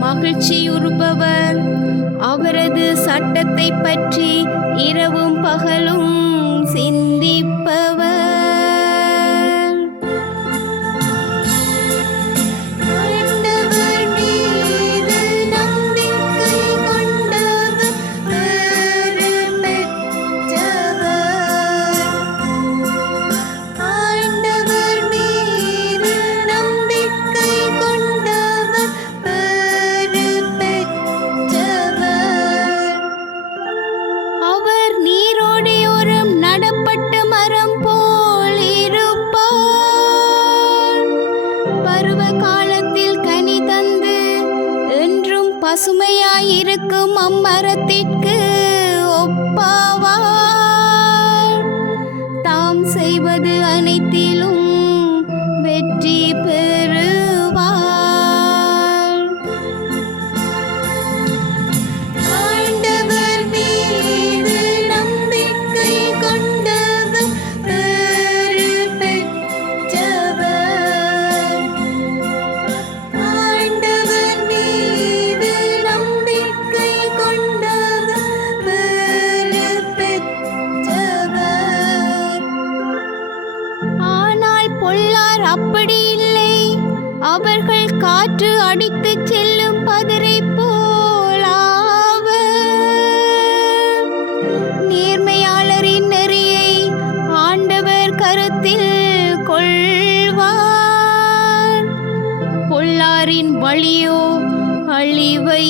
மகிழ்ச்சியுறுபவர். அவரது சட்டத்தை பற்றி இரவும் பகலும் பசுமையாயிருக்கும் அம்மரத்திற்கு. ஆனால் அப்படி இல்லை. அவர்கள் காற்று அடித்து செல்லும் பதிரை போலாவ நேர்மையாளரின் நெறியை ஆண்டவர் கருத்தில் கொள்வார். பொல்லாரின் வழியோ அழிவை